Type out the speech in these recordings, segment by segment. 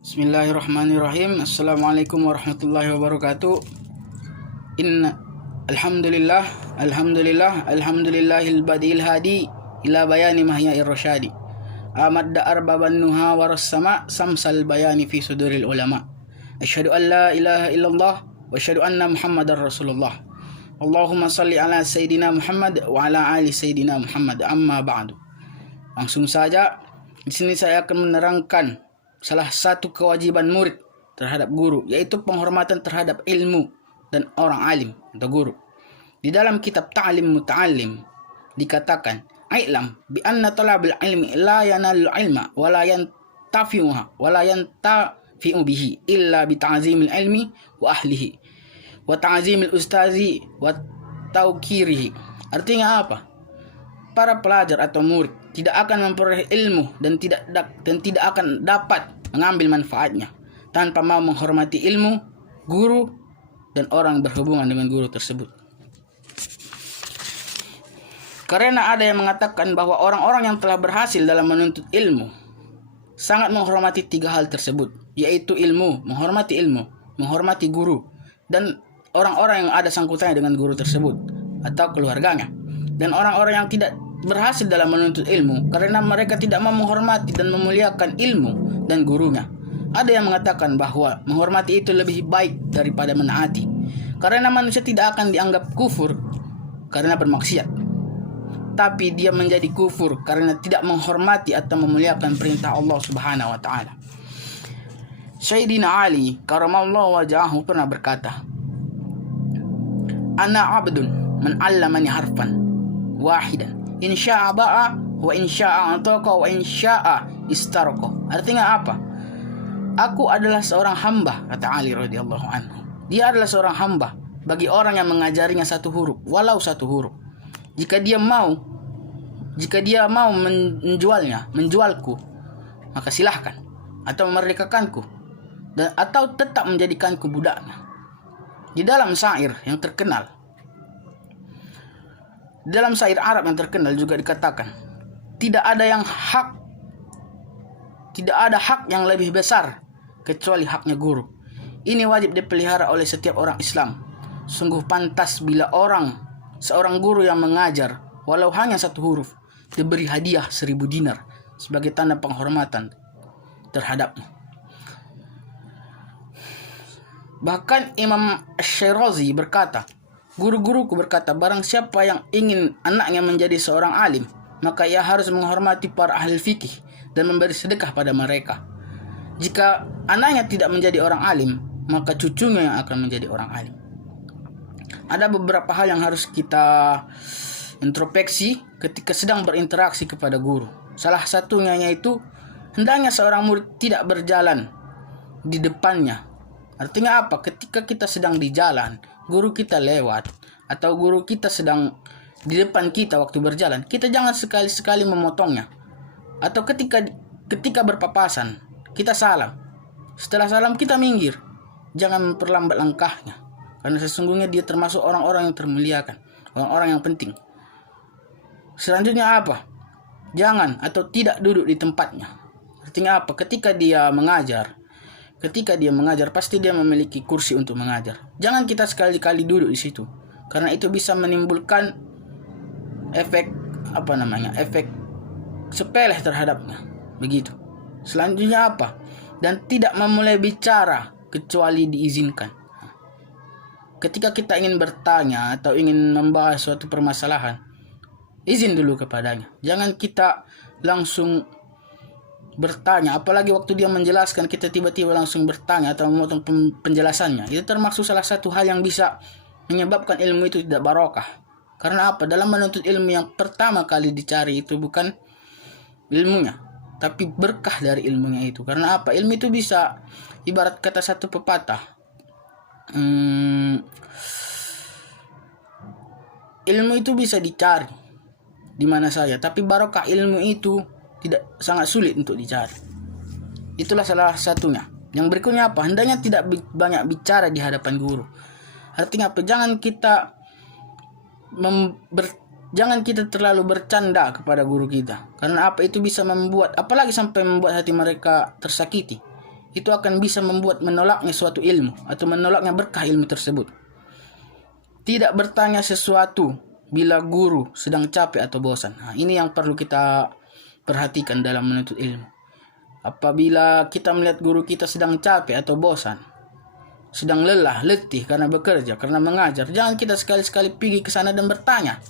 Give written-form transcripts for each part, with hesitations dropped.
Bismillahirrahmanirrahim. Assalamualaikum warahmatullahi wabarakatuh. Alhamdulillahil badiil hadi ila bayani mahyair rasyadi. Ahmad da'ar baban nuha waras sama samsal bayani fi suduril ulama. Asyhadu an la ilaha illallah wa asyhadu anna Muhammadar Rasulullah. Allahumma salli ala Sayyidina Muhammad wa ala ali Sayyidina Muhammad. Amma ba'du. Langsung saja, di sini saya akan menerangkan salah satu kewajiban murid terhadap guru, yaitu penghormatan terhadap ilmu dan orang alim atau guru. Di dalam kitab Ta'lim Muta'allim dikatakan, "I'lam bi anna talabul ilmi la yanalu ilma wa la yantafi'uha wa la yantafi'u bihi illa bi ta'zimil ilmi wa ahlihi wa ta'zimil ustazi wa tauqirihi." Artinya apa? Para pelajar atau murid tidak akan memperoleh ilmu dan tidak akan dapat mengambil manfaatnya tanpa mau menghormati ilmu, guru, dan orang berhubungan dengan guru tersebut. Karena ada yang mengatakan bahwa orang-orang yang telah berhasil dalam menuntut ilmu sangat menghormati tiga hal tersebut, yaitu ilmu, menghormati guru, dan orang-orang yang ada sangkutannya dengan guru tersebut atau keluarganya. Dan orang-orang yang tidak berhasil dalam menuntut ilmu karena mereka tidak mau menghormati dan memuliakan ilmu dan gurunya. Ada yang mengatakan bahwa menghormati itu lebih baik daripada menaati, karena manusia tidak akan dianggap kufur karena bermaksiat, tapi dia menjadi kufur karena tidak menghormati atau memuliakan perintah Allah Subhanahu wa taala. Sayyidina Ali karamallahu wajahu pernah berkata, "Ana 'abdun man 'allamani harfan wahidan in sya'a ba'a wa in sya'a ataqa wa in sya'a istarqa." Artinya apa? Aku adalah seorang hamba, kata Ali radhiyallahu anhu. Dia adalah seorang hamba bagi orang yang mengajarinya satu huruf, walau satu huruf. Jika dia mau menjualku, maka silahkan, atau memerdekakanku, dan atau tetap menjadikanku budaknya. Di dalam syair Arab yang terkenal juga dikatakan, tidak ada hak yang lebih besar kecuali haknya guru. Ini wajib dipelihara oleh setiap orang Islam. Sungguh pantas bila seorang guru yang mengajar walau hanya satu huruf diberi hadiah 1000 dinar sebagai tanda penghormatan terhadapnya. Bahkan Imam Syirazi berkata, "Guru-guruku berkata, barang siapa yang ingin anaknya menjadi seorang alim, maka ia harus menghormati para ahli fikih dan memberi sedekah pada mereka. Jika anaknya tidak menjadi orang alim, maka cucunya yang akan menjadi orang alim." Ada beberapa hal yang harus kita introspeksi ketika sedang berinteraksi kepada guru. Salah satunya yaitu hendaknya seorang murid tidak berjalan di depannya. Artinya apa? Ketika kita sedang di jalan, guru kita lewat, atau guru kita sedang di depan kita waktu berjalan, kita jangan sekali-sekali memotongnya. Atau ketika berpapasan, kita salam. Setelah salam kita minggir. Jangan memperlambat langkahnya, karena sesungguhnya dia termasuk orang-orang yang termuliakan, orang-orang yang penting. Selanjutnya apa? Jangan atau tidak duduk di tempatnya. Artinya apa? Ketika dia mengajar pasti dia memiliki kursi untuk mengajar. Jangan kita sekali-kali duduk di situ, karena itu bisa menimbulkan efek sepele terhadapnya. Begitu. Selanjutnya apa? Dan tidak memulai bicara kecuali diizinkan. Ketika kita ingin bertanya atau ingin membahas suatu permasalahan, izin dulu kepadanya. Jangan kita langsung bertanya, apalagi waktu dia menjelaskan kita tiba-tiba langsung bertanya atau memotong penjelasannya. Itu termasuk salah satu hal yang bisa menyebabkan ilmu itu tidak barokah. Karena apa? Dalam menuntut ilmu yang pertama kali dicari itu bukan ilmunya, tapi berkah dari ilmunya itu. Karena apa? Ilmu itu bisa, ibarat kata satu pepatah, ilmu itu bisa dicari di mana saja, tapi barokah ilmu itu sangat sulit untuk dicari. Itulah salah satunya. Yang berikutnya apa? Hendaknya tidak banyak bicara di hadapan guru. Artinya apa? Jangan kita terlalu bercanda kepada guru kita. Karena apa? Itu bisa membuat, apalagi sampai membuat hati mereka tersakiti. Itu akan bisa membuat menolaknya suatu ilmu atau menolaknya berkah ilmu tersebut. Tidak bertanya sesuatu bila guru sedang capek atau bosan. Nah, ini yang perlu kita perhatikan dalam menuntut ilmu. Apabila kita melihat guru kita sedang capek atau bosan, sedang lelah, letih karena bekerja, karena mengajar, jangan kita sekali-sekali pergi ke sana dan bertanya.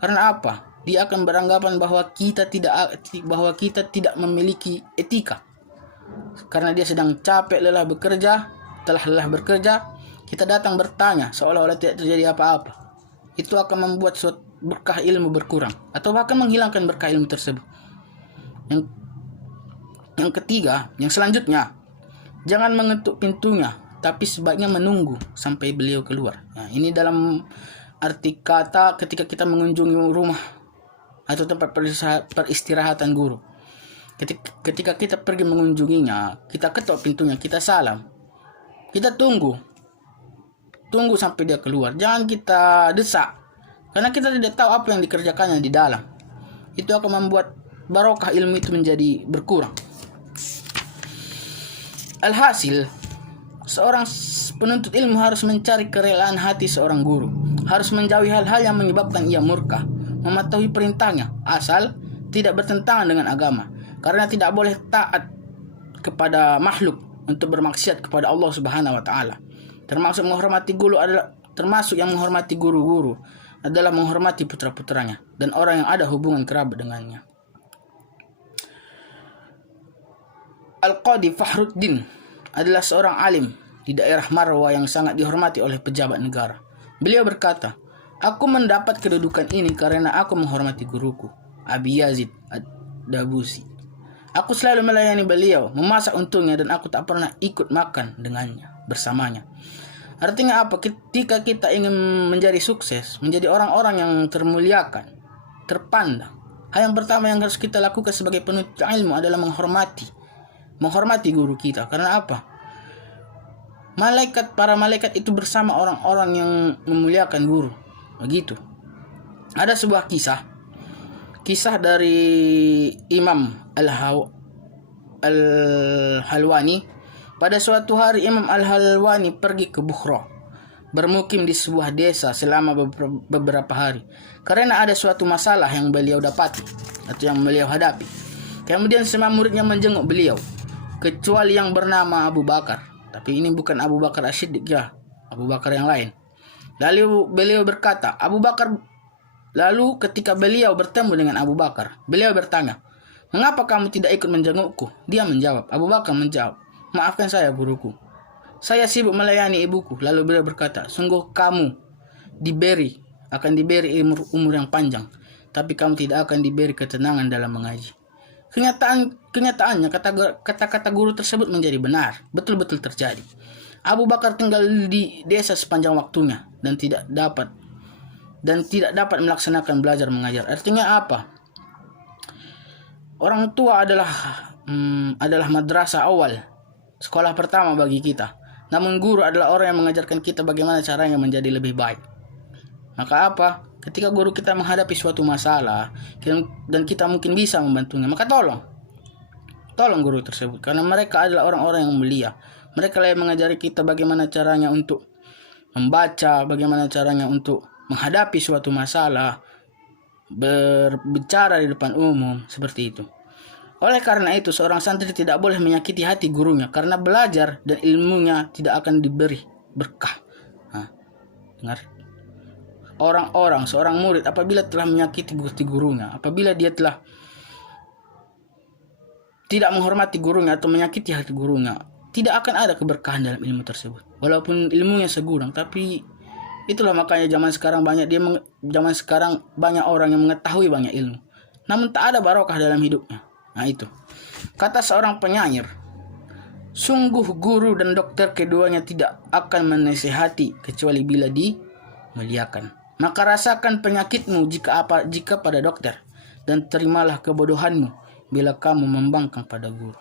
Karena apa? Dia akan beranggapan bahwa kita tidak memiliki etika. Karena dia sedang capek, telah lelah bekerja, kita datang bertanya seolah-olah tidak terjadi apa-apa. Itu akan membuat suatu berkah ilmu berkurang atau bahkan menghilangkan berkah ilmu tersebut. Yang ketiga, yang selanjutnya, jangan mengetuk pintunya, tapi sebaiknya menunggu sampai beliau keluar. Nah, ini dalam arti kata ketika kita mengunjungi rumah atau tempat peristirahatan guru. Ketika kita pergi mengunjunginya, kita ketuk pintunya, kita salam, kita tunggu sampai dia keluar. Jangan kita desak, karena kita tidak tahu apa yang dikerjakannya di dalam. Itu akan membuat barokah ilmu itu menjadi berkurang. Alhasil, seorang penuntut ilmu harus mencari kerelaan hati seorang guru, harus menjauhi hal-hal yang menyebabkan ia murka, mematuhi perintahnya asal tidak bertentangan dengan agama. Karena tidak boleh taat kepada makhluk untuk bermaksiat kepada Allah Subhanahu wa taala. Termasuk yang menghormati guru-guru adalah menghormati putra-putranya dan orang yang ada hubungan kerabat dengannya. Al-Qadi Fakhruddin adalah seorang alim di daerah Marwa yang sangat dihormati oleh pejabat negara. Beliau berkata, "Aku mendapat kedudukan ini karena aku menghormati guruku, Abi Yazid Ad-Dabusi. Aku selalu melayani beliau, memasak untungnya, dan aku tak pernah ikut makan bersamanya." Artinya apa? Ketika kita ingin menjadi sukses, menjadi orang-orang yang termuliakan, terpandang, hal yang pertama yang harus kita lakukan sebagai penuntut ilmu adalah menghormati guru kita. Karena apa? Para malaikat itu bersama orang-orang yang memuliakan guru. Begitu. Ada sebuah kisah dari Imam Al-Halwani. Pada suatu hari Imam Al-Halwani pergi ke Bukhara, bermukim di sebuah desa selama beberapa hari, karena ada suatu masalah yang beliau dapati atau yang beliau hadapi. Kemudian semua muridnya menjenguk beliau, kecuali yang bernama Abu Bakar. Tapi ini bukan Abu Bakar As-Siddiq, ya, Abu Bakar yang lain. Lalu beliau berkata, Lalu ketika beliau bertemu dengan Abu Bakar, beliau bertanya, "Mengapa kamu tidak ikut menjengukku?" Dia menjawab, Abu Bakar menjawab, "Maafkan saya, guruku. Saya sibuk melayani ibuku." Lalu beliau berkata, "Sungguh kamu akan diberi umur yang panjang, tapi kamu tidak akan diberi ketenangan dalam mengaji." Kenyataannya kata-kata guru tersebut menjadi benar, betul-betul terjadi. Abu Bakar tinggal di desa sepanjang waktunya dan tidak dapat melaksanakan belajar mengajar. Artinya apa? Orang tua adalah madrasah awal, sekolah pertama bagi kita. Namun guru adalah orang yang mengajarkan kita bagaimana caranya menjadi lebih baik. Maka apa? Ketika guru kita menghadapi suatu masalah dan kita mungkin bisa membantunya, maka tolong guru tersebut, karena mereka adalah orang-orang yang mulia. Mereka yang mengajari kita bagaimana caranya untuk membaca, bagaimana caranya untuk menghadapi suatu masalah, berbicara di depan umum, seperti itu. Oleh karena itu, seorang santri tidak boleh menyakiti hati gurunya, karena belajar dan ilmunya tidak akan diberi berkah. Dengar? Seorang murid apabila telah menyakiti gurunya, apabila dia telah tidak menghormati gurunya atau menyakiti hati gurunya, tidak akan ada keberkahan dalam ilmu tersebut. Walaupun ilmunya segudang, tapi itulah makanya zaman sekarang banyak orang yang mengetahui banyak ilmu, namun tak ada barokah dalam hidupnya. Nah itu. Kata seorang penyair, "Sungguh guru dan dokter keduanya tidak akan menasihati kecuali bila dimuliakan. Maka rasakan penyakitmu jika pada dokter, dan terimalah kebodohanmu bila kamu membangkang pada guru."